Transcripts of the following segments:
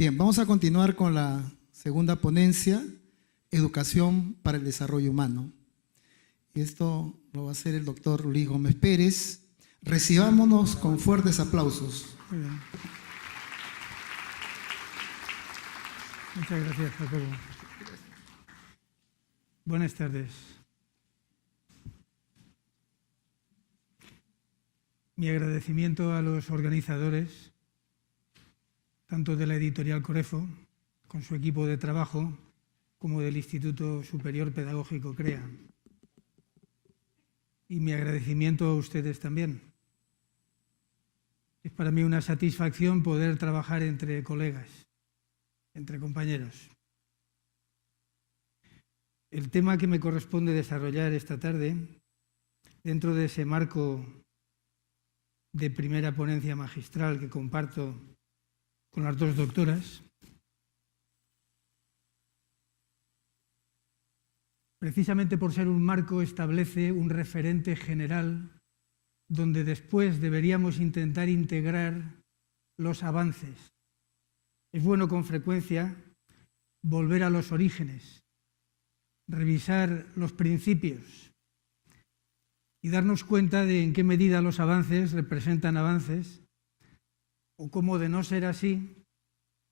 Bien, vamos a continuar con la segunda ponencia, Educación para el Desarrollo Humano. Y esto lo va a hacer el doctor Luis Gómez Pérez. Recibámonos con fuertes aplausos. Muy bien. Muchas gracias, Jacobo. Buenas tardes. Mi agradecimiento a los organizadores, tanto de la editorial Corefo, con su equipo de trabajo, como del Instituto Superior Pedagógico CREA. Y mi agradecimiento a ustedes también. Es para mí una satisfacción poder trabajar entre colegas, entre compañeros. El tema que me corresponde desarrollar esta tarde, dentro de ese marco de primera ponencia magistral que comparto con las dos doctoras, precisamente por ser un marco, establece un referente general donde después deberíamos intentar integrar los avances. Es bueno con frecuencia volver a los orígenes, revisar los principios y darnos cuenta de en qué medida los avances representan avances o cómo, de no ser así,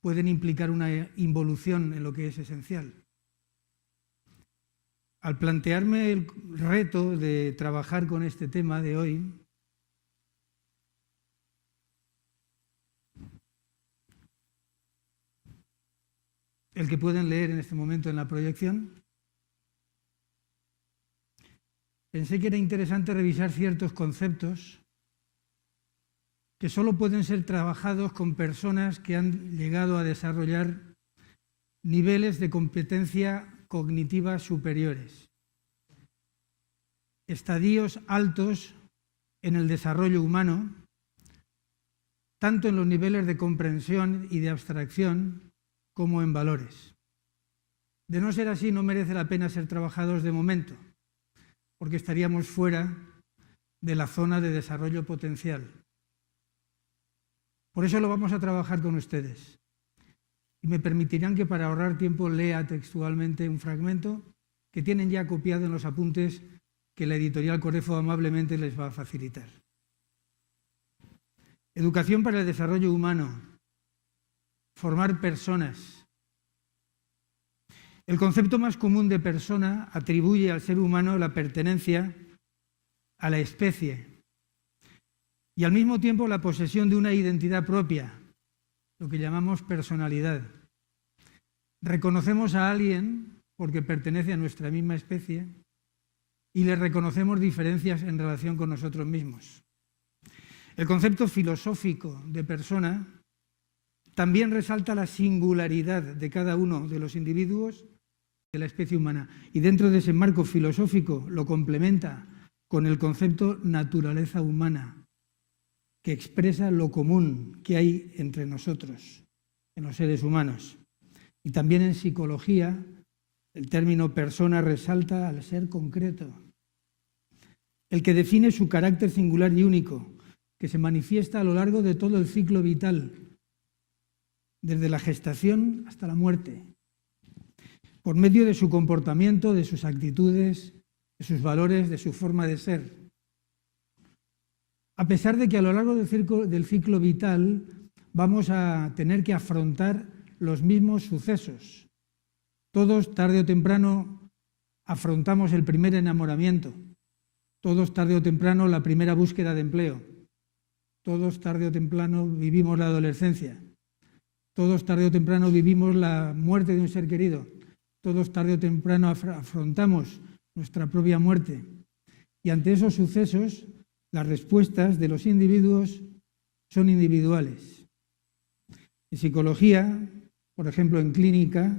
pueden implicar una involución en lo que es esencial. Al plantearme el reto de trabajar con este tema de hoy, el que pueden leer en este momento en la proyección, pensé que era interesante revisar ciertos conceptos que solo pueden ser trabajados con personas que han llegado a desarrollar niveles de competencia cognitiva superiores, estadios altos en el desarrollo humano, tanto en los niveles de comprensión y de abstracción como en valores. De no ser así, no merece la pena ser trabajados de momento, porque estaríamos fuera de la zona de desarrollo potencial. Por eso lo vamos a trabajar con ustedes. Y me permitirán que, para ahorrar tiempo, lea textualmente un fragmento que tienen ya copiado en los apuntes que la editorial Corefo amablemente les va a facilitar. Educación para el desarrollo humano. Formar personas. El concepto más común de persona atribuye al ser humano la pertenencia a la especie y al mismo tiempo la posesión de una identidad propia, lo que llamamos personalidad. Reconocemos a alguien porque pertenece a nuestra misma especie y le reconocemos diferencias en relación con nosotros mismos. El concepto filosófico de persona también resalta la singularidad de cada uno de los individuos de la especie humana y dentro de ese marco filosófico lo complementa con el concepto naturaleza humana, que expresa lo común que hay entre nosotros, en los seres humanos. Y también en psicología, el término persona resalta al ser concreto, el que define su carácter singular y único, que se manifiesta a lo largo de todo el ciclo vital, desde la gestación hasta la muerte, por medio de su comportamiento, de sus actitudes, de sus valores, de su forma de ser. A pesar de que a lo largo del ciclo vital vamos a tener que afrontar los mismos sucesos. Todos, tarde o temprano, afrontamos el primer enamoramiento. Todos, tarde o temprano, la primera búsqueda de empleo. Todos, tarde o temprano, vivimos la adolescencia. Todos, tarde o temprano, vivimos la muerte de un ser querido. Todos, tarde o temprano, afrontamos nuestra propia muerte. Y ante esos sucesos, las respuestas de los individuos son individuales. En psicología, por ejemplo en clínica,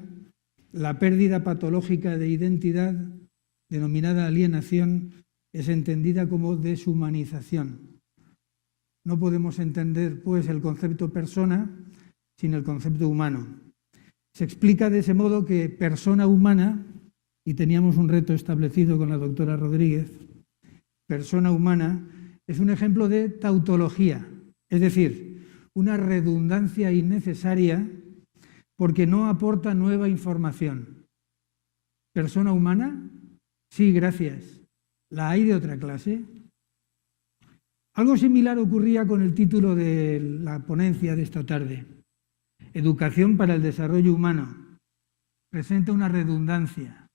la pérdida patológica de identidad, denominada alienación, es entendida como deshumanización. No podemos entender, pues, el concepto persona sin el concepto humano. Se explica de ese modo que persona humana, y teníamos un reto establecido con la doctora Rodríguez, persona humana es un ejemplo de tautología, es decir, una redundancia innecesaria porque no aporta nueva información. ¿Persona humana? Sí, gracias. ¿La hay de otra clase? Algo similar ocurría con el título de la ponencia de esta tarde. Educación para el desarrollo humano. Presenta una redundancia.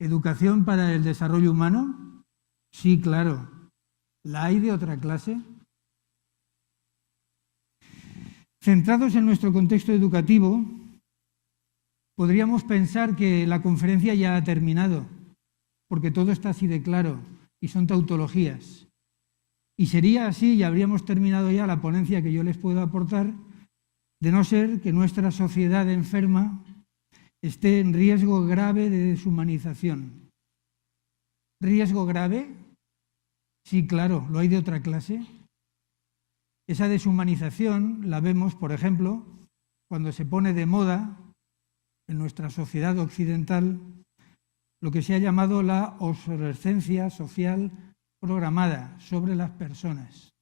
¿Educación para el desarrollo humano? Sí, claro. ¿La hay de otra clase? Centrados en nuestro contexto educativo, podríamos pensar que la conferencia ya ha terminado, porque todo está así de claro y son tautologías. Y sería así y habríamos terminado ya la ponencia que yo les puedo aportar, de no ser que nuestra sociedad enferma esté en riesgo grave de deshumanización. ¿Riesgo grave? Sí, claro, ¿lo hay de otra clase? Esa deshumanización la vemos, por ejemplo, cuando se pone de moda en nuestra sociedad occidental lo que se ha llamado la obsolescencia social programada sobre las personas.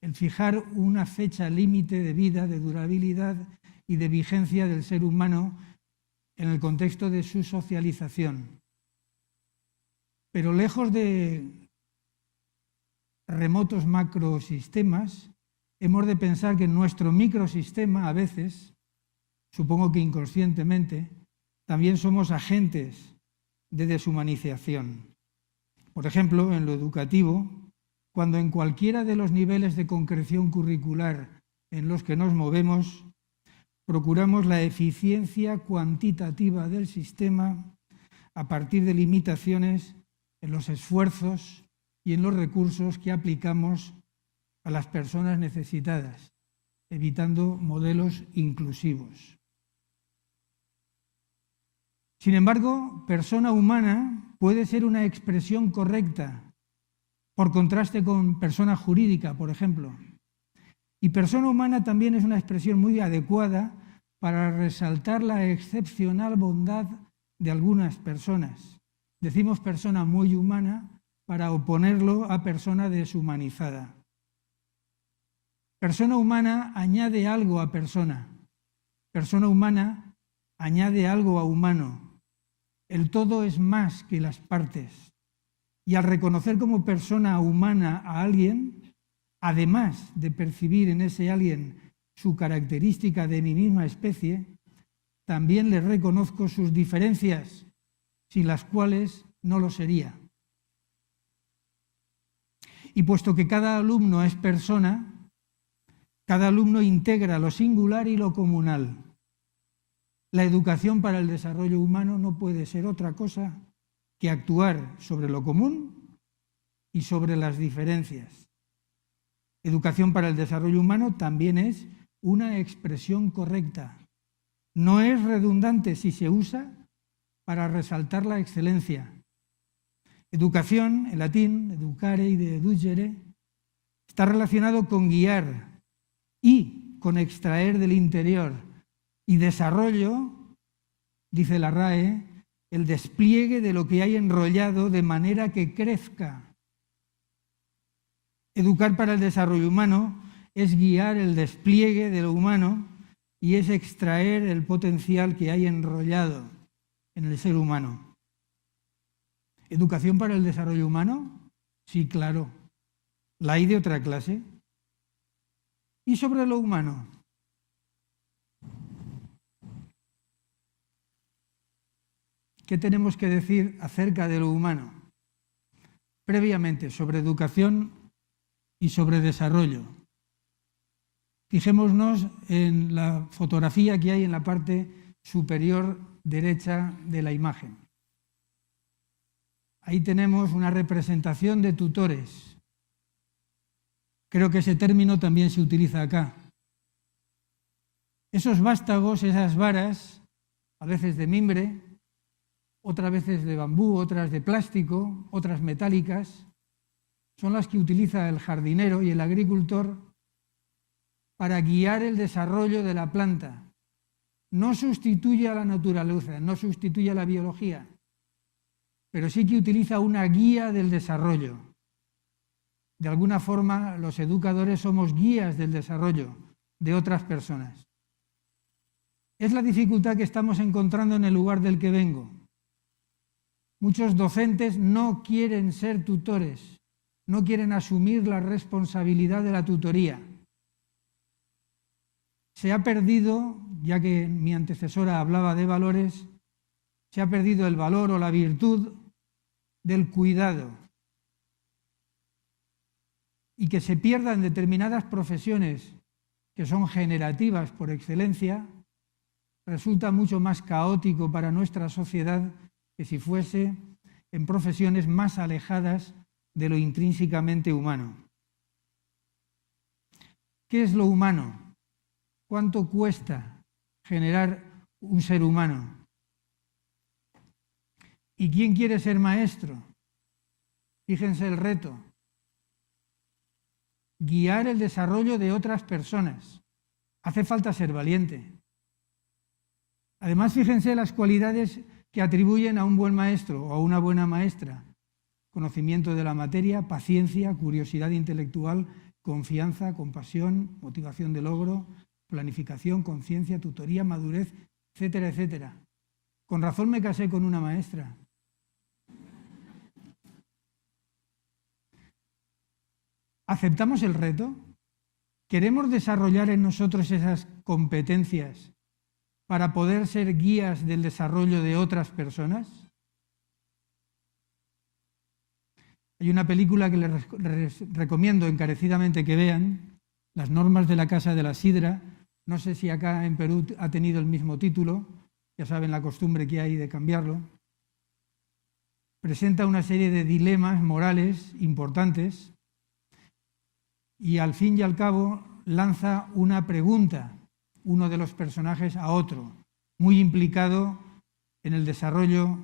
El fijar una fecha límite de vida, de durabilidad y de vigencia del ser humano en el contexto de su socialización. Pero lejos de remotos macrosistemas, hemos de pensar que en nuestro microsistema, a veces, supongo que inconscientemente, también somos agentes de deshumanización. Por ejemplo, en lo educativo, cuando en cualquiera de los niveles de concreción curricular en los que nos movemos, procuramos la eficiencia cuantitativa del sistema a partir de limitaciones en los esfuerzos y en los recursos que aplicamos a las personas necesitadas, evitando modelos inclusivos. Sin embargo, persona humana puede ser una expresión correcta, por contraste con persona jurídica, por ejemplo. Y persona humana también es una expresión muy adecuada para resaltar la excepcional bondad de algunas personas. Decimos persona muy humana para oponerlo a persona deshumanizada. Persona humana añade algo a persona. Persona humana añade algo a humano. El todo es más que las partes. Y al reconocer como persona humana a alguien, además de percibir en ese alguien su característica de mi misma especie, también le reconozco sus diferencias, sin las cuales no lo sería. Y puesto que cada alumno es persona, cada alumno integra lo singular y lo comunal. La educación para el desarrollo humano no puede ser otra cosa que actuar sobre lo común y sobre las diferencias. Educación para el desarrollo humano también es una expresión correcta. No es redundante si se usa para resaltar la excelencia. Educación, en latín, educare y de educere, está relacionado con guiar y con extraer del interior. Y desarrollo, dice la RAE, el despliegue de lo que hay enrollado de manera que crezca. Educar para el desarrollo humano es guiar el despliegue de lo humano y es extraer el potencial que hay enrollado en el ser humano. ¿Educación para el desarrollo humano? Sí, claro. ¿La hay de otra clase? ¿Y sobre lo humano? ¿Qué tenemos que decir acerca de lo humano? Previamente, sobre educación y sobre desarrollo. Fijémonos en la fotografía que hay en la parte superior derecha de la imagen. Ahí tenemos una representación de tutores. Creo que ese término también se utiliza acá. Esos vástagos, esas varas, a veces de mimbre, otras veces de bambú, otras de plástico, otras metálicas, son las que utiliza el jardinero y el agricultor para guiar el desarrollo de la planta. No sustituye a la naturaleza, no sustituye a la biología, pero sí que utiliza una guía del desarrollo. De alguna forma, los educadores somos guías del desarrollo de otras personas. Es la dificultad que estamos encontrando en el lugar del que vengo. Muchos docentes no quieren ser tutores, no quieren asumir la responsabilidad de la tutoría. Se ha perdido, ya que mi antecesora hablaba de valores, se ha perdido el valor o la virtud del cuidado. Y que se pierdan determinadas profesiones que son generativas por excelencia, resulta mucho más caótico para nuestra sociedad que si fuese en profesiones más alejadas de lo intrínsecamente humano. ¿Qué es lo humano? ¿Cuánto cuesta generar un ser humano? ¿Y quién quiere ser maestro? Fíjense el reto. Guiar el desarrollo de otras personas. Hace falta ser valiente. Además, fíjense las cualidades que atribuyen a un buen maestro o a una buena maestra. Conocimiento de la materia, paciencia, curiosidad intelectual, confianza, compasión, motivación de logro, planificación, conciencia, tutoría, madurez, etcétera, etcétera. Con razón me casé con una maestra. ¿Aceptamos el reto? ¿Queremos desarrollar en nosotros esas competencias para poder ser guías del desarrollo de otras personas? Hay una película que les recomiendo encarecidamente que vean, Las normas de la Casa de la Sidra. No sé si acá en Perú ha tenido el mismo título, ya saben la costumbre que hay de cambiarlo. Presenta una serie de dilemas morales importantes y al fin y al cabo lanza una pregunta, uno de los personajes a otro, muy implicado en el desarrollo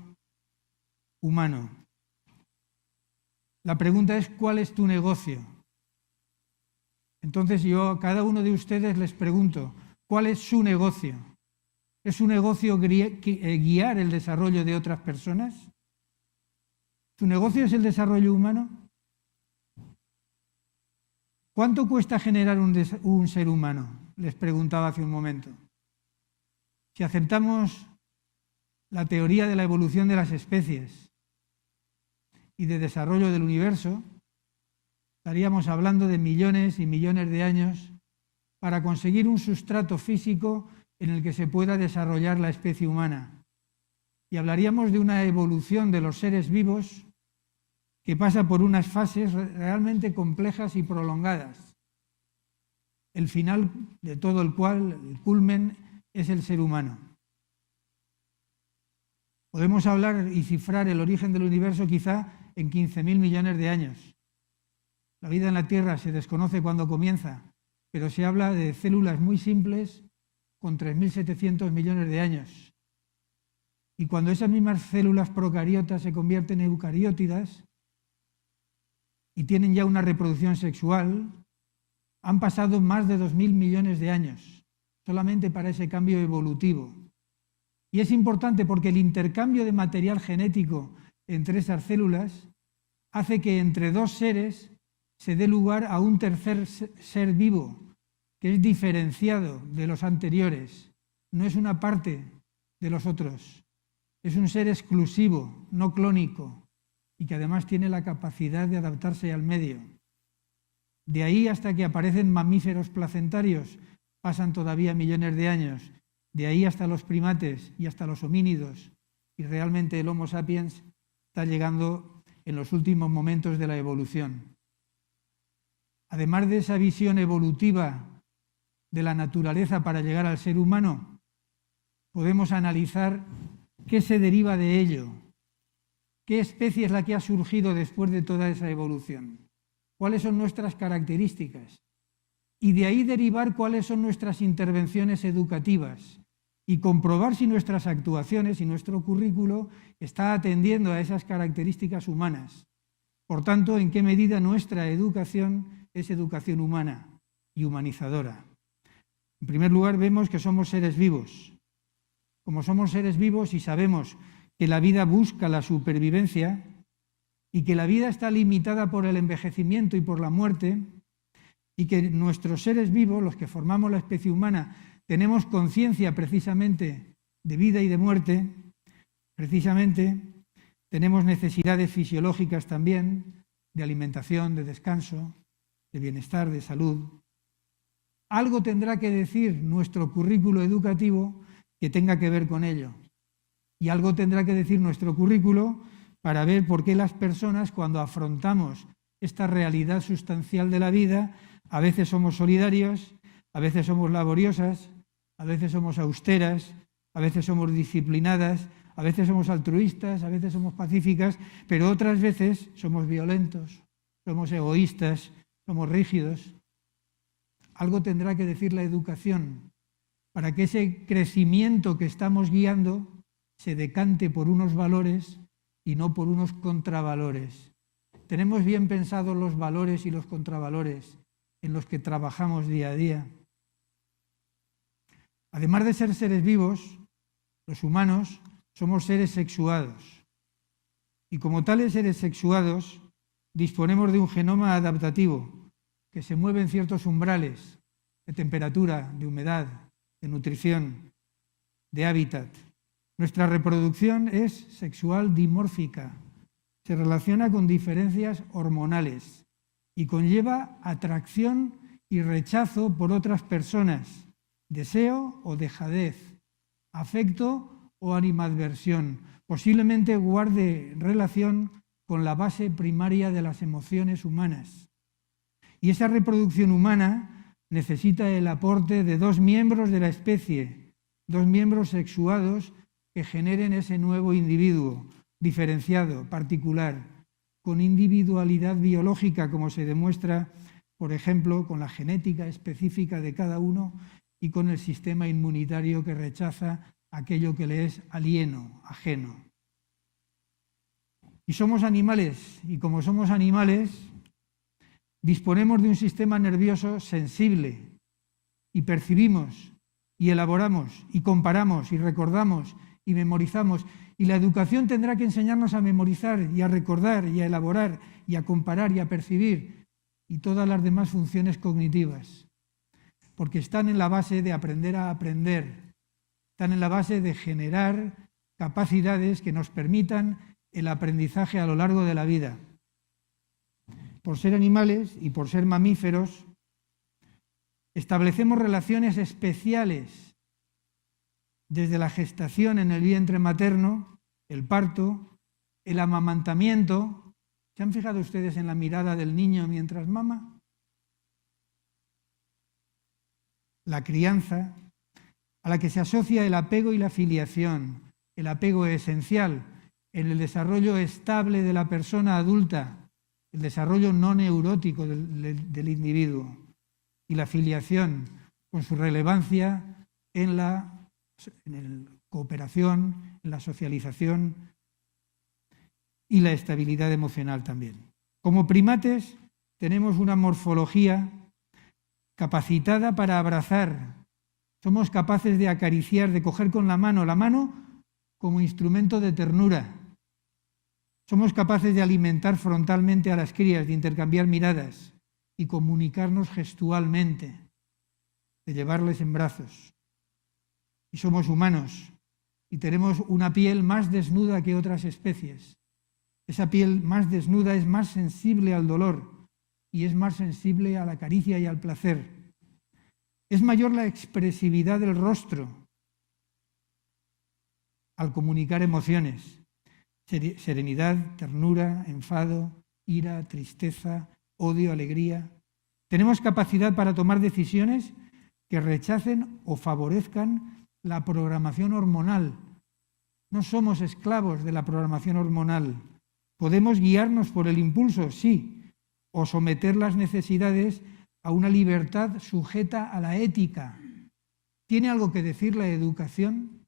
humano. La pregunta es, ¿cuál es tu negocio? Entonces yo a cada uno de ustedes les pregunto, ¿cuál es su negocio? ¿Es su negocio guiar el desarrollo de otras personas? ¿Tu negocio es el desarrollo humano? ¿Cuánto cuesta generar un ser humano? Les preguntaba hace un momento. Si aceptamos la teoría de la evolución de las especies y de desarrollo del universo, estaríamos hablando de millones y millones de años para conseguir un sustrato físico en el que se pueda desarrollar la especie humana. Y hablaríamos de una evolución de los seres vivos que pasa por unas fases realmente complejas y prolongadas. El final de todo el cual, el culmen, es el ser humano. Podemos hablar y cifrar el origen del universo quizá en 15.000 millones de años. La vida en la Tierra se desconoce cuándo comienza, pero se habla de células muy simples con 3.700 millones de años. Y cuando esas mismas células procariotas se convierten en eucariótidas y tienen ya una reproducción sexual, han pasado más de 2.000 millones de años solamente para ese cambio evolutivo. Y es importante porque el intercambio de material genético entre esas células hace que entre dos seres se dé lugar a un tercer ser vivo, que es diferenciado de los anteriores. No es una parte de los otros. Es un ser exclusivo, no clónico, y que además tiene la capacidad de adaptarse al medio. De ahí hasta que aparecen mamíferos placentarios pasan todavía millones de años. De ahí hasta los primates y hasta los homínidos. Y realmente el Homo sapiens está llegando en los últimos momentos de la evolución. Además de esa visión evolutiva de la naturaleza para llegar al ser humano, podemos analizar qué se deriva de ello, qué especie es la que ha surgido después de toda esa evolución, cuáles son nuestras características y de ahí derivar cuáles son nuestras intervenciones educativas y comprobar si nuestras actuaciones y nuestro currículo está atendiendo a esas características humanas. Por tanto, en qué medida nuestra educación es educación humana y humanizadora. En primer lugar, vemos que somos seres vivos. Como somos seres vivos y sabemos que la vida busca la supervivencia y que la vida está limitada por el envejecimiento y por la muerte, y que nuestros seres vivos, los que formamos la especie humana, tenemos conciencia precisamente de vida y de muerte, precisamente tenemos necesidades fisiológicas también, de alimentación, de descanso, de bienestar, de salud. Algo tendrá que decir nuestro currículo educativo que tenga que ver con ello. Y algo tendrá que decir nuestro currículo para ver por qué las personas, cuando afrontamos esta realidad sustancial de la vida, a veces somos solidarios, a veces somos laboriosas, a veces somos austeras, a veces somos disciplinadas, a veces somos altruistas, a veces somos pacíficas, pero otras veces somos violentos, somos egoístas, somos rígidos. Algo tendrá que decir la educación para que ese crecimiento que estamos guiando se decante por unos valores y no por unos contravalores. Tenemos bien pensados los valores y los contravalores en los que trabajamos día a día. Además de ser seres vivos, los humanos somos seres sexuados. Y como tales seres sexuados, disponemos de un genoma adaptativo que se mueve en ciertos umbrales de temperatura, de humedad, de nutrición, de hábitat. Nuestra reproducción es sexual dimórfica, se relaciona con diferencias hormonales y conlleva atracción y rechazo por otras personas, deseo o dejadez, afecto o animadversión. Posiblemente guarde relación con la base primaria de las emociones humanas. Y esa reproducción humana necesita el aporte de dos miembros de la especie, dos miembros sexuados que generen ese nuevo individuo, diferenciado, particular, con individualidad biológica, como se demuestra, por ejemplo, con la genética específica de cada uno y con el sistema inmunitario que rechaza aquello que le es alieno, ajeno. Y somos animales, y como somos animales, disponemos de un sistema nervioso sensible y percibimos y elaboramos y comparamos y recordamos y memorizamos. Y la educación tendrá que enseñarnos a memorizar y a recordar y a elaborar y a comparar y a percibir y todas las demás funciones cognitivas, porque están en la base de aprender a aprender, están en la base de generar capacidades que nos permitan el aprendizaje a lo largo de la vida. Por ser animales y por ser mamíferos, establecemos relaciones especiales desde la gestación en el vientre materno, el parto, el amamantamiento. ¿Se han fijado ustedes en la mirada del niño mientras mama? La crianza, a la que se asocia el apego y la filiación. El apego es esencial en el desarrollo estable de la persona adulta, el desarrollo no neurótico del individuo, y la filiación, con su relevancia en la cooperación, en la socialización y la estabilidad emocional también. Como primates tenemos una morfología capacitada para abrazar. Somos capaces de acariciar, de coger con la mano como instrumento de ternura. Somos capaces de alimentar frontalmente a las crías, de intercambiar miradas y comunicarnos gestualmente, de llevarles en brazos. Y somos humanos y tenemos una piel más desnuda que otras especies. Esa piel más desnuda es más sensible al dolor y es más sensible a la caricia y al placer. Es mayor la expresividad del rostro al comunicar emociones. Serenidad, ternura, enfado, ira, tristeza, odio, alegría. Tenemos capacidad para tomar decisiones que rechacen o favorezcan la programación hormonal. No somos esclavos de la programación hormonal. Podemos guiarnos por el impulso, sí, o someter las necesidades a una libertad sujeta a la ética. ¿Tiene algo que decir la educación?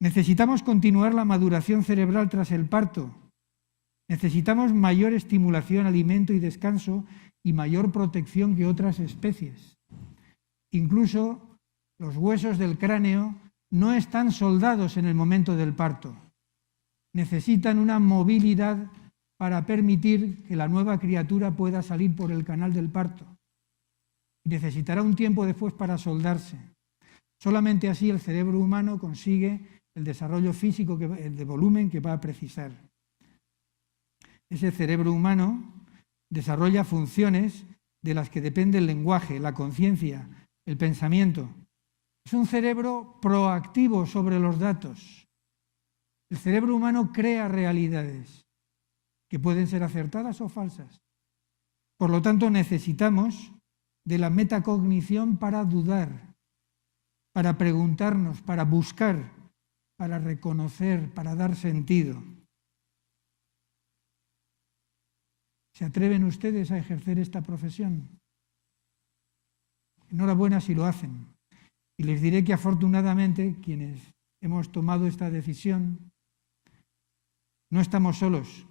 Necesitamos continuar la maduración cerebral tras el parto. Necesitamos mayor estimulación, alimento y descanso y mayor protección que otras especies. Incluso los huesos del cráneo no están soldados en el momento del parto. Necesitan una movilidad para permitir que la nueva criatura pueda salir por el canal del parto. y necesitará un tiempo después para soldarse. Solamente así el cerebro humano consigue el desarrollo físico de volumen que va a precisar. Ese cerebro humano desarrolla funciones de las que depende el lenguaje, la conciencia, el pensamiento. Es un cerebro proactivo sobre los datos. El cerebro humano crea realidades que pueden ser acertadas o falsas. Por lo tanto, necesitamos de la metacognición para dudar, para preguntarnos, para buscar, para reconocer, para dar sentido. ¿Se atreven ustedes a ejercer esta profesión? Enhorabuena si lo hacen. Y les diré que afortunadamente quienes hemos tomado esta decisión no estamos solos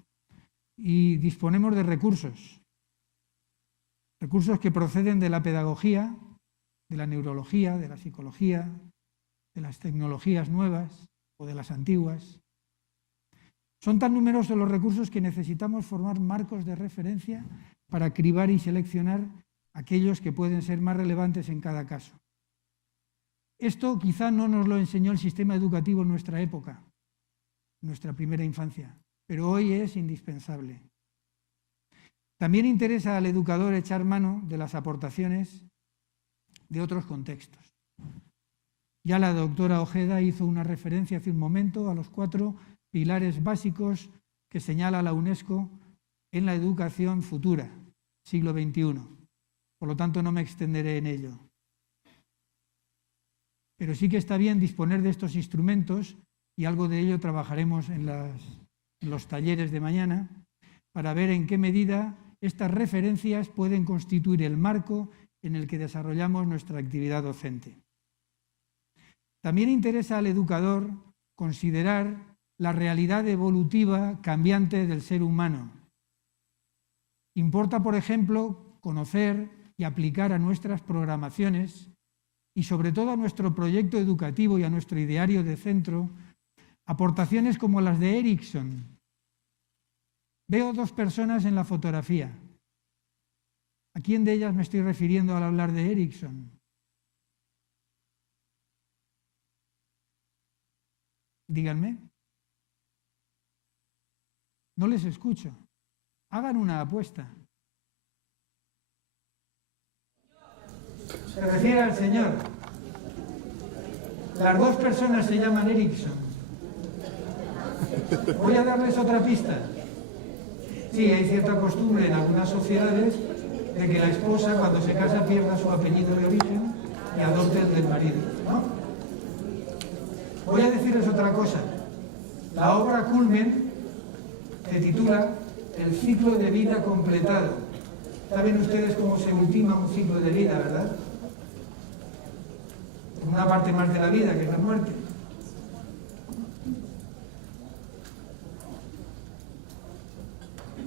y disponemos de recursos que proceden de la pedagogía, de la neurología, de la psicología, de las tecnologías nuevas o de las antiguas. Son tan numerosos los recursos que necesitamos formar marcos de referencia para cribar y seleccionar aquellos que pueden ser más relevantes en cada caso. Esto quizá no nos lo enseñó el sistema educativo en nuestra época, en nuestra primera infancia, pero hoy es indispensable. También interesa al educador echar mano de las aportaciones de otros contextos. Ya la doctora Ojeda hizo una referencia hace un momento a los 4 pilares básicos que señala la UNESCO en la educación futura, siglo XXI. Por lo tanto, no me extenderé en ello. Pero sí que está bien disponer de estos instrumentos y algo de ello trabajaremos en los talleres de mañana para ver en qué medida estas referencias pueden constituir el marco en el que desarrollamos nuestra actividad docente. También interesa al educador considerar la realidad evolutiva cambiante del ser humano. Importa, por ejemplo, conocer y aplicar a nuestras programaciones y sobre todo a nuestro proyecto educativo y a nuestro ideario de centro, aportaciones como las de Erickson. Veo 2 personas en la fotografía. ¿A quién de ellas me estoy refiriendo al hablar de Erickson? Díganme. No les escucho. Hagan una apuesta. Se refiere al señor. Las 2 personas se llaman Erickson. Voy a darles otra pista. Sí, hay cierta costumbre en algunas sociedades de que la esposa, cuando se casa, pierda su apellido de origen y adopte el del marido, ¿no? Voy a decirles otra cosa. La obra Culmen se titula El ciclo de vida completado. Saben ustedes cómo se ultima un ciclo de vida, ¿verdad? Una parte más de la vida, que es la muerte.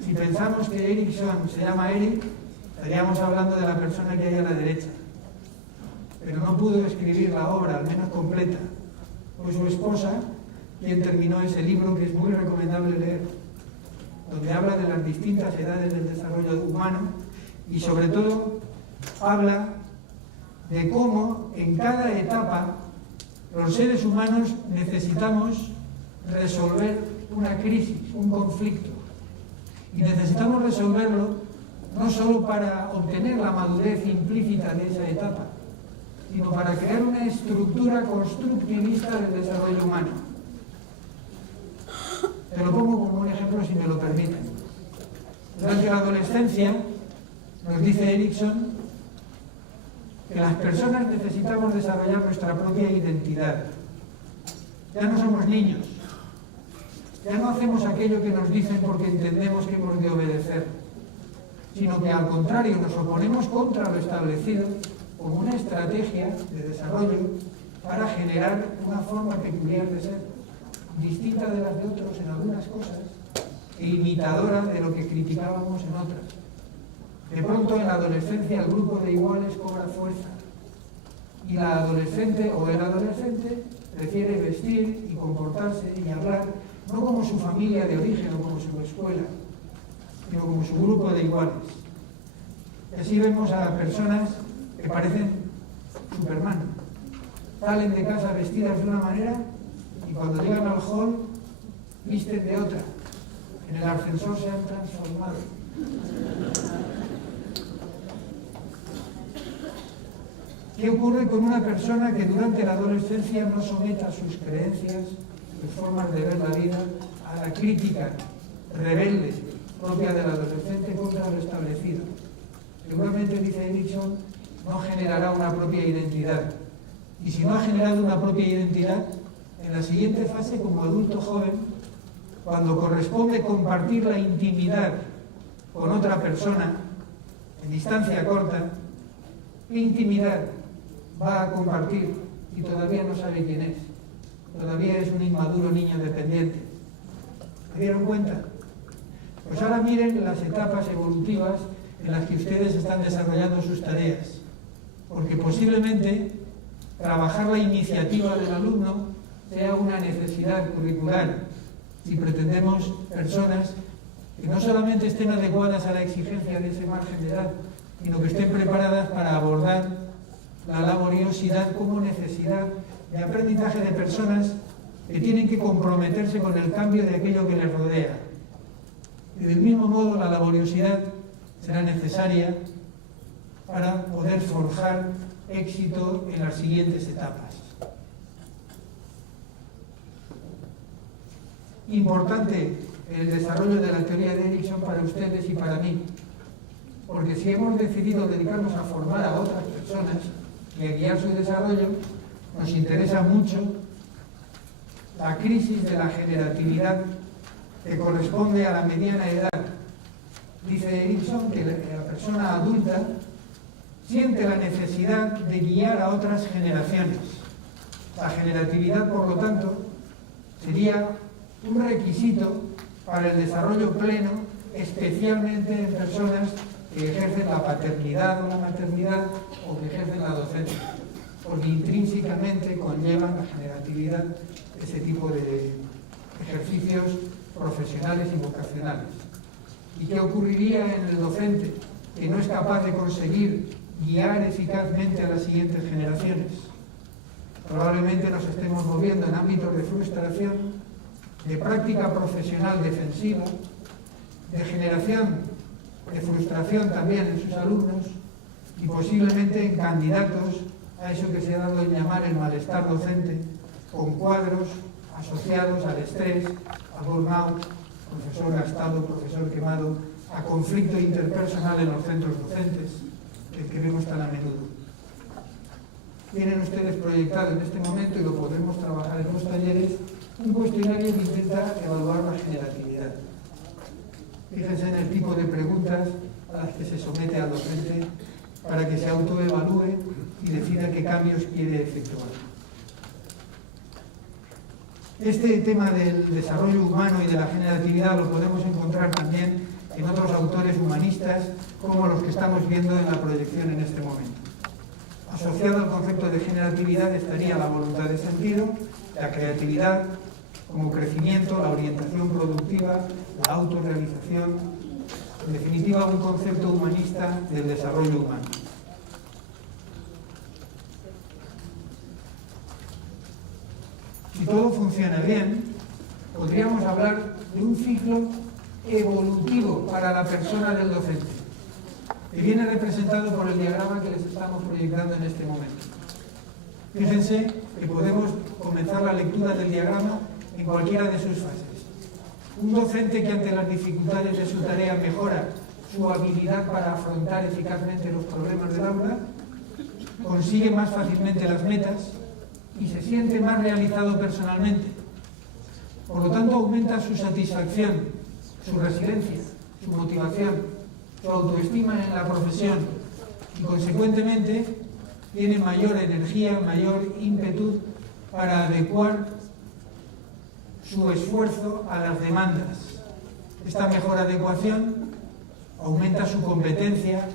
Si pensamos que Erickson se llama Eric, estaríamos hablando de la persona que hay a la derecha. Pero no pudo escribir la obra, al menos completa. Fue su esposa quien terminó ese libro, que es muy recomendable leer, donde habla de las distintas edades del desarrollo humano y sobre todo habla de cómo en cada etapa los seres humanos necesitamos resolver una crisis, un conflicto. Y necesitamos resolverlo no solo para obtener la madurez implícita de esa etapa, sino para crear una estructura constructivista del desarrollo humano. Te lo pongo como un ejemplo, si me lo permiten. Durante la adolescencia, nos dice Erickson, que las personas necesitamos desarrollar nuestra propia identidad. Ya no somos niños. Ya no hacemos aquello que nos dicen porque entendemos que hemos de obedecer, sino que al contrario nos oponemos contra lo establecido como una estrategia de desarrollo para generar una forma peculiar de ser, distinta de las de otros en algunas cosas e imitadora de lo que criticábamos en otras. De pronto en la adolescencia el grupo de iguales cobra fuerza y la adolescente o el adolescente prefiere vestir y comportarse y hablar no como su familia de origen o como su escuela, sino como su grupo de iguales. Y así vemos a personas que parecen Superman. Salen de casa vestidas de una manera y cuando llegan al hall visten de otra. En el ascensor se han transformado. ¿Qué ocurre con una persona que durante la adolescencia no someta sus creencias, sus formas de ver la vida, a la crítica rebelde propia del adolescente contra lo establecido? Seguramente, dice Erickson, no generará una propia identidad. Y si no ha generado una propia identidad, en la siguiente fase, como adulto joven, cuando corresponde compartir la intimidad con otra persona en distancia corta, ¿qué intimidad va a compartir y todavía no sabe quién es? Todavía es un inmaduro niño dependiente. ¿Se dieron cuenta? Pues ahora miren las etapas evolutivas en las que ustedes están desarrollando sus tareas, porque posiblemente trabajar la iniciativa del alumno sea una necesidad curricular si pretendemos personas que no solamente estén adecuadas a la exigencia de ese margen de edad, sino que estén preparadas para abordar la laboriosidad como necesidad de aprendizaje de personas que tienen que comprometerse con el cambio de aquello que les rodea. Y del mismo modo, la laboriosidad será necesaria para poder forjar éxito en las siguientes etapas. Importante el desarrollo de la teoría de Erickson para ustedes y para mí, porque si hemos decidido dedicarnos a formar a otras personas y a guiar su desarrollo, nos interesa mucho la crisis de la generatividad que corresponde a la mediana edad. Dice Erickson que la persona adulta siente la necesidad de guiar a otras generaciones. La generatividad, por lo tanto, sería un requisito para el desarrollo pleno, especialmente en personas que ejercen la paternidad o la maternidad o que ejercen la docencia, porque intrínsecamente conllevan la generatividad ese tipo de ejercicios profesionales y vocacionales. ¿Y qué ocurriría en el docente que no es capaz de conseguir guiar eficazmente a las siguientes generaciones? Probablemente nos estemos moviendo en ámbitos de frustración, de práctica profesional defensiva, de generación de frustración también en sus alumnos y posiblemente en candidatos a eso que se ha dado en llamar el malestar docente, con cuadros asociados al estrés, a burnout, profesor gastado, profesor quemado, a conflicto interpersonal en los centros docentes, el que vemos tan a menudo. Tienen ustedes proyectado en este momento, y lo podremos trabajar en los talleres, un cuestionario que intenta evaluar la generatividad. Fíjense en el tipo de preguntas a las que se somete al docente para que se autoevalúe y decida qué cambios quiere efectuar. Este tema del desarrollo humano y de la generatividad lo podemos encontrar también en otros autores humanistas, como los que estamos viendo en la proyección en este momento. Asociado al concepto de generatividad estaría la voluntad de sentido, la creatividad como crecimiento, la orientación productiva, la autorrealización, en definitiva un concepto humanista del desarrollo humano. Si todo funciona bien, podríamos hablar de un ciclo evolutivo para la persona del docente, que viene representado por el diagrama que les estamos proyectando en este momento. Fíjense que podemos comenzar la lectura del diagrama en cualquiera de sus fases. Un docente que ante las dificultades de su tarea mejora su habilidad para afrontar eficazmente los problemas del aula, consigue más fácilmente las metas y se siente más realizado personalmente. Por lo tanto, aumenta su satisfacción, su resiliencia, su motivación, su autoestima en la profesión y, consecuentemente, tiene mayor energía, mayor ímpetu para adecuar su esfuerzo a las demandas. Esta mejor adecuación aumenta su competencia,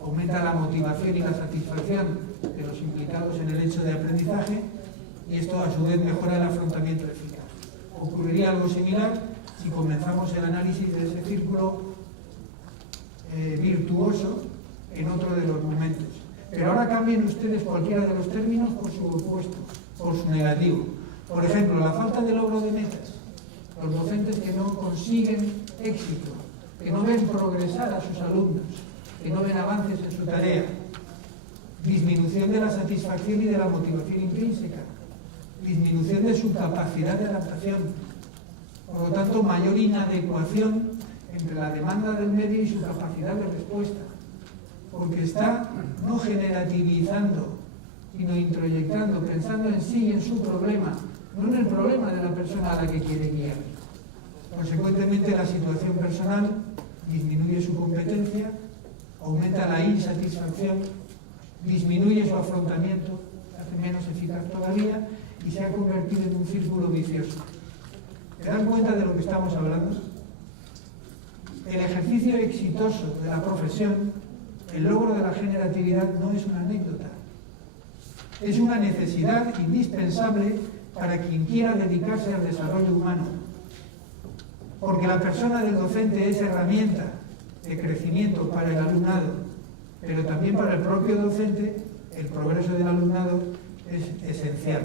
aumenta la motivación y la satisfacción de los implicados en el hecho de aprendizaje y esto a su vez mejora el afrontamiento eficaz. Ocurriría algo similar si comenzamos el análisis de ese círculo virtuoso en otro de los momentos. Pero ahora cambien ustedes cualquiera de los términos por su opuesto, por su negativo. Por ejemplo, la falta de logro de metas. Los docentes que no consiguen éxito, que no ven progresar a sus alumnos, que no ven avances en su tarea. Disminución de la satisfacción y de la motivación intrínseca. Disminución de su capacidad de adaptación. Por lo tanto, mayor inadecuación entre la demanda del medio y su capacidad de respuesta. Porque está no generativizando, sino introyectando, pensando en sí y en su problema, no en el problema de la persona a la que quiere guiar. Consecuentemente, la situación personal disminuye su competencia, aumenta la insatisfacción, disminuye su afrontamiento, hace menos eficaz todavía y se ha convertido en un círculo vicioso. ¿Se dan cuenta de lo que estamos hablando? El ejercicio exitoso de la profesión, el logro de la generatividad, no es una anécdota. Es una necesidad indispensable para quien quiera dedicarse al desarrollo humano. Porque la persona del docente es herramienta de crecimiento para el alumnado, pero también para el propio docente el progreso del alumnado es esencial.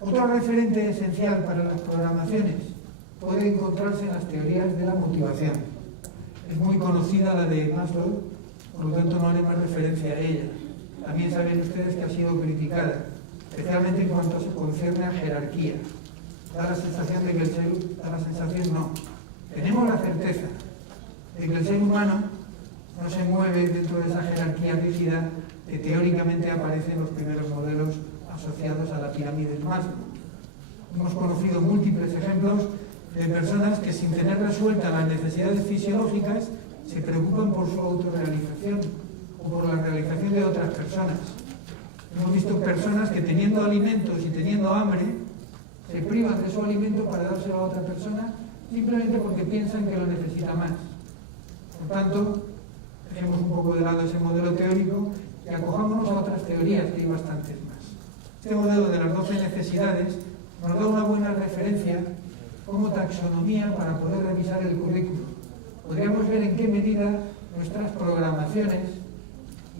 Otro referente esencial para las programaciones puede encontrarse en las teorías de la motivación. Es muy conocida la de Maslow, por lo tanto no haré más referencia a ella. También saben ustedes que ha sido criticada, especialmente en cuanto se concierne a jerarquía. Da la sensación de que el ser, no. Tenemos la certeza de que el ser humano no se mueve dentro de esa jerarquía rígida que teóricamente aparece en los primeros modelos asociados a la pirámide de Maslow. Hemos conocido múltiples ejemplos de personas que, sin tener resueltas las necesidades fisiológicas, se preocupan por su autorrealización o por la realización de otras personas. Hemos visto personas que, teniendo alimentos y teniendo hambre, se privan de su alimento para dárselo a otra persona simplemente porque piensan que lo necesita más. Por tanto, dejemos un poco de lado ese modelo teórico y acojámonos a otras teorías, que hay bastantes más. Este modelo de las 12 necesidades nos da una buena referencia como taxonomía para poder revisar el currículo. Podríamos ver en qué medida nuestras programaciones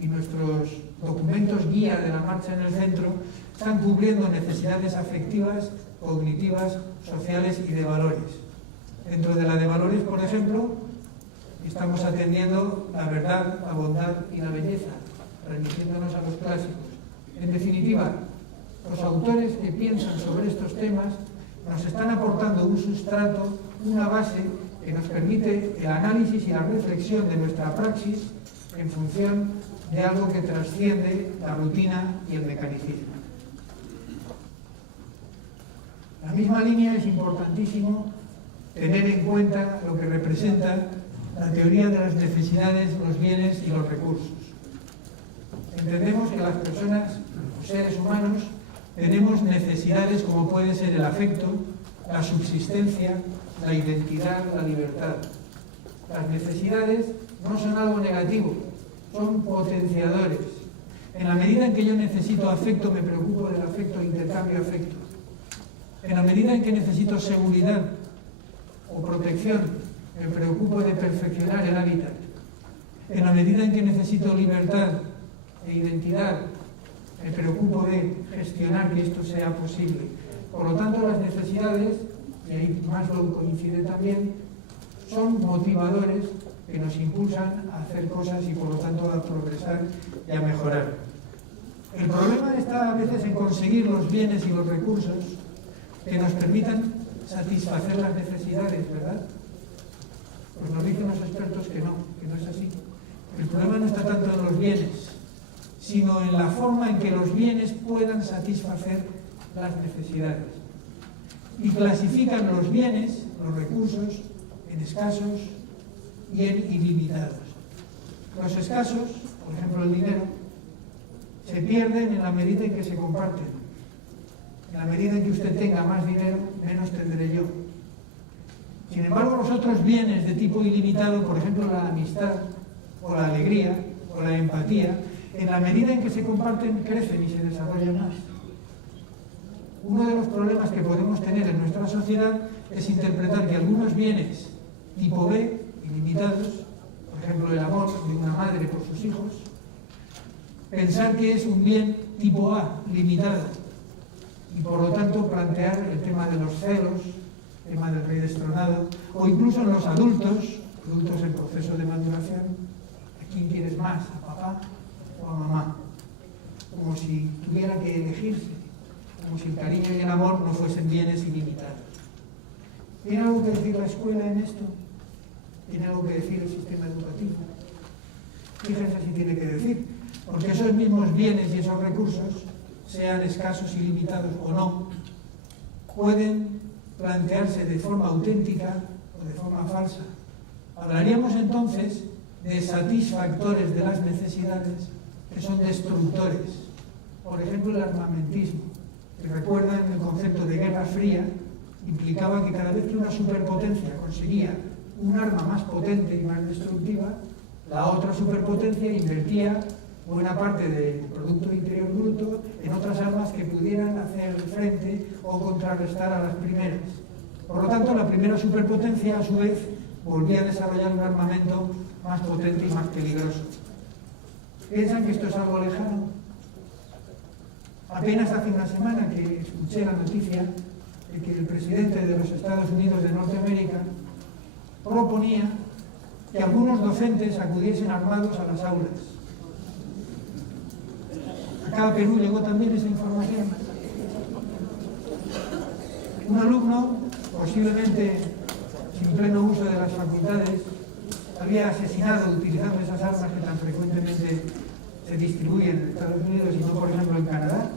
y nuestros documentos guía de la marcha en el centro están cubriendo necesidades afectivas, cognitivas, sociales y de valores. Dentro de la de valores, por ejemplo, estamos atendiendo la verdad, la bondad y la belleza, remitiéndonos a los clásicos. En definitiva, los autores que piensan sobre estos temas nos están aportando un sustrato, una base que nos permite el análisis y la reflexión de nuestra praxis en función de algo que trasciende la rutina y el mecanicismo. En la misma línea es importantísimo tener en cuenta lo que representa la teoría de las necesidades, los bienes y los recursos. Entendemos que las personas, los seres humanos, tenemos necesidades como puede ser el afecto, la subsistencia, la identidad, la libertad. Las necesidades no son algo negativo, son potenciadores. En la medida en que yo necesito afecto, me preocupo del afecto, intercambio afecto. En la medida en que necesito seguridad o protección, me preocupo de perfeccionar el hábitat. En la medida en que necesito libertad e identidad, me preocupo de gestionar que esto sea posible. Por lo tanto, las necesidades, y ahí Maslow coincide también, son motivadores que nos impulsan a hacer cosas y por lo tanto a progresar y a mejorar. El problema está a veces en conseguir los bienes y los recursos que nos permitan satisfacer las necesidades, ¿verdad? Pues nos dicen los expertos que no es así. El problema no está tanto en los bienes, sino en la forma en que los bienes puedan satisfacer las necesidades. Y clasifican los bienes, los recursos, en escasos y en ilimitados. Los escasos, por ejemplo el dinero, se pierden en la medida en que se comparten. En la medida en que usted tenga más dinero, menos tendré yo. Sin embargo, los otros bienes de tipo ilimitado, por ejemplo la amistad, o la alegría, o la empatía, en la medida en que se comparten, crecen y se desarrollan más. Uno de los problemas que podemos tener en nuestra sociedad es interpretar que algunos bienes tipo B, ilimitados, por ejemplo el amor de una madre, nuestros hijos, pensar que es un bien tipo A, limitado, y por lo tanto plantear el tema de los celos, el tema del rey destronado, o incluso en los adultos en proceso de maduración, ¿a quién quieres más, a papá o a mamá? Como si tuviera que elegirse, como si el cariño y el amor no fuesen bienes ilimitados. ¿Tiene algo que decir la escuela en esto? ¿Tiene algo que decir el sistema educativo? Fíjense si tiene que decir, porque esos mismos bienes y esos recursos, sean escasos y limitados o no, pueden plantearse de forma auténtica o de forma falsa. Hablaríamos entonces de satisfactores de las necesidades que son destructores. Por ejemplo, el armamentismo, que recuerdan el concepto de Guerra Fría, implicaba que cada vez que una superpotencia conseguía un arma más potente y más destructiva, la otra superpotencia invertía buena parte del Producto Interior Bruto en otras armas que pudieran hacer frente o contrarrestar a las primeras. Por lo tanto, la primera superpotencia, a su vez, volvía a desarrollar un armamento más potente y más peligroso. ¿Piensan que esto es algo lejano? Apenas hace una semana que escuché la noticia de que el presidente de los Estados Unidos de Norteamérica proponía que algunos docentes acudiesen armados a las aulas. Acá a Perú llegó también esa información. Un alumno, posiblemente sin pleno uso de las facultades, había asesinado utilizando esas armas que tan frecuentemente se distribuyen en Estados Unidos y no, por ejemplo, en Canadá,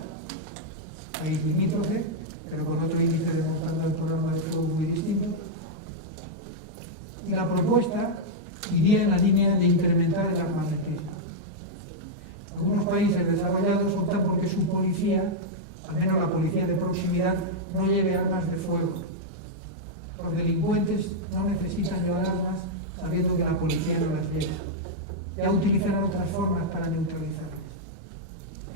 país limítrofe, pero con otro índice de mortandad del programa de fuego muy distinto. Y la propuesta iría en la línea de incrementar el armamentismo. Algunos países desarrollados optan porque su policía, al menos la policía de proximidad, no lleve armas de fuego. Los delincuentes no necesitan llevar armas sabiendo que la policía no las lleva. Ya utilizarán otras formas para neutralizarlas.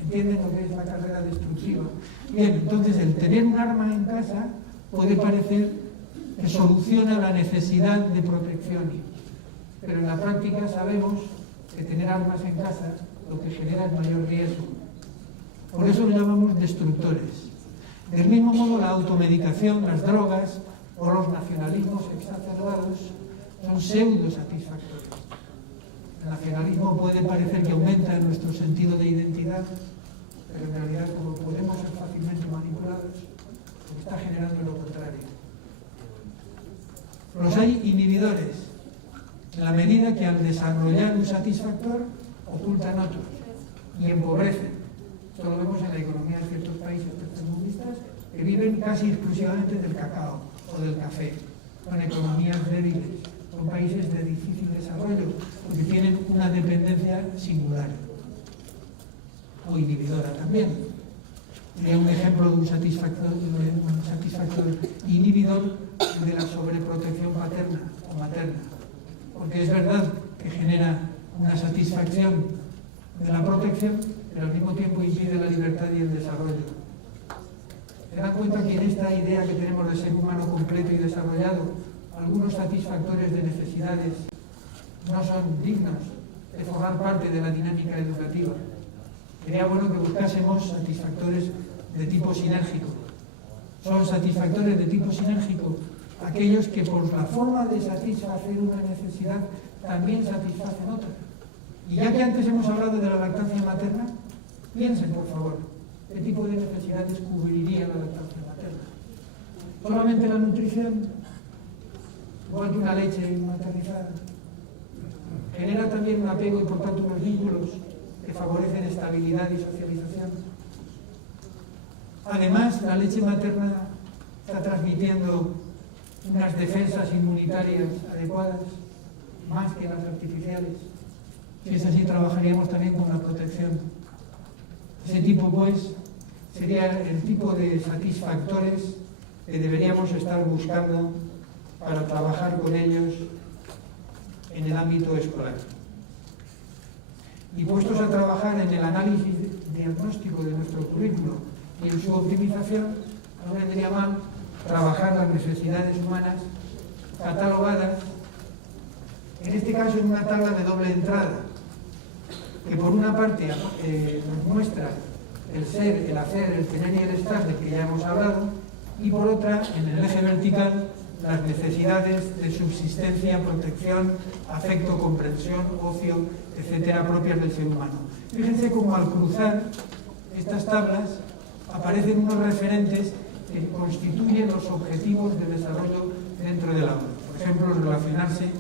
¿Entienden lo que es la carrera destructiva? Bien, entonces el tener un arma en casa puede parecer que soluciona la necesidad de protección, pero en la práctica sabemos que tener armas en casa lo que genera es mayor riesgo. Por eso lo llamamos destructores. Del mismo modo, la automedicación, las drogas o los nacionalismos exacerbados son pseudo-satisfactorios. El nacionalismo puede parecer que aumenta nuestro sentido de identidad, pero en realidad, como podemos ser fácilmente manipulados, lo que está generando es lo contrario. Los hay inhibidores, en la medida que al desarrollar un satisfactor ocultan otros y empobrecen. Esto lo vemos en la economía de ciertos países tercermundistas que viven casi exclusivamente del cacao o del café. Son economías débiles, son países de difícil desarrollo porque tienen una dependencia singular o inhibidora también. Sería un ejemplo de un satisfactor inhibidor de la sobreprotección paterna o materna, porque es verdad que genera una satisfacción de la protección, pero al mismo tiempo impide la libertad y el desarrollo. ¿Se dan cuenta que en esta idea que tenemos de ser humano completo y desarrollado, algunos satisfactores de necesidades no son dignos de formar parte de la dinámica educativa? Sería bueno que buscásemos satisfactores de tipo sinérgico. Son satisfactores de tipo sinérgico aquellos que por la forma de satisfacer una necesidad también satisfacen otra. Y ya que antes hemos hablado de la lactancia materna, piensen, por favor, qué tipo de necesidades cubriría la lactancia materna. Solamente la nutrición, igual que una leche maternizada, genera también un apego y por tanto unos vínculos que favorecen estabilidad y socialización. Además, la leche materna está transmitiendo unas defensas inmunitarias adecuadas, más que las artificiales. Si es así, trabajaríamos también con la protección. Ese tipo, pues, sería el tipo de satisfactores que deberíamos estar buscando para trabajar con ellos en el ámbito escolar. Y puestos a trabajar en el análisis diagnóstico de nuestro currículo y en su optimización, no vendría mal trabajar las necesidades humanas catalogadas, en este caso en una tabla de doble entrada. que por una parte nos muestra el ser, el hacer, el tener y el estar del que ya hemos hablado, y por otra, en el eje vertical, las necesidades de subsistencia, protección, afecto, comprensión, ocio, etcétera, propias del ser humano. Fíjense cómo al cruzar estas tablas aparecen unos referentes que constituyen los objetivos de desarrollo dentro de la ONU. Por ejemplo, relacionarse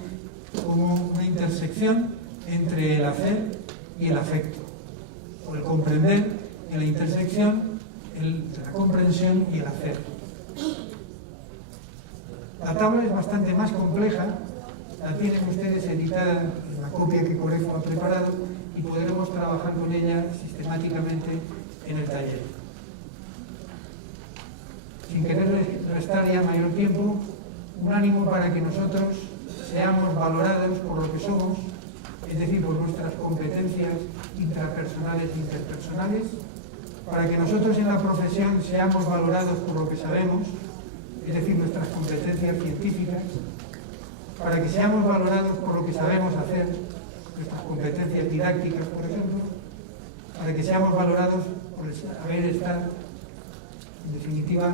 como una intersección entre el hacer y el afecto, o el comprender en la intersección entre la comprensión y el hacer. La tabla es bastante más compleja, la tienen ustedes editada en la copia que Corefo ha preparado y podremos trabajar con ella sistemáticamente en el taller. Sin querer restar ya mayor tiempo, un ánimo para que nosotros seamos valorados por lo que somos, es decir, por nuestras competencias intrapersonales e interpersonales, para que nosotros en la profesión seamos valorados por lo que sabemos, es decir, nuestras competencias científicas, para que seamos valorados por lo que sabemos hacer, nuestras competencias didácticas, por ejemplo, para que seamos valorados por el saber estar, en definitiva,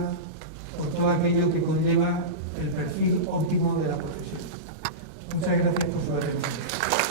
por todo aquello que conlleva el perfil óptimo de la profesión. Muchas gracias por su atención.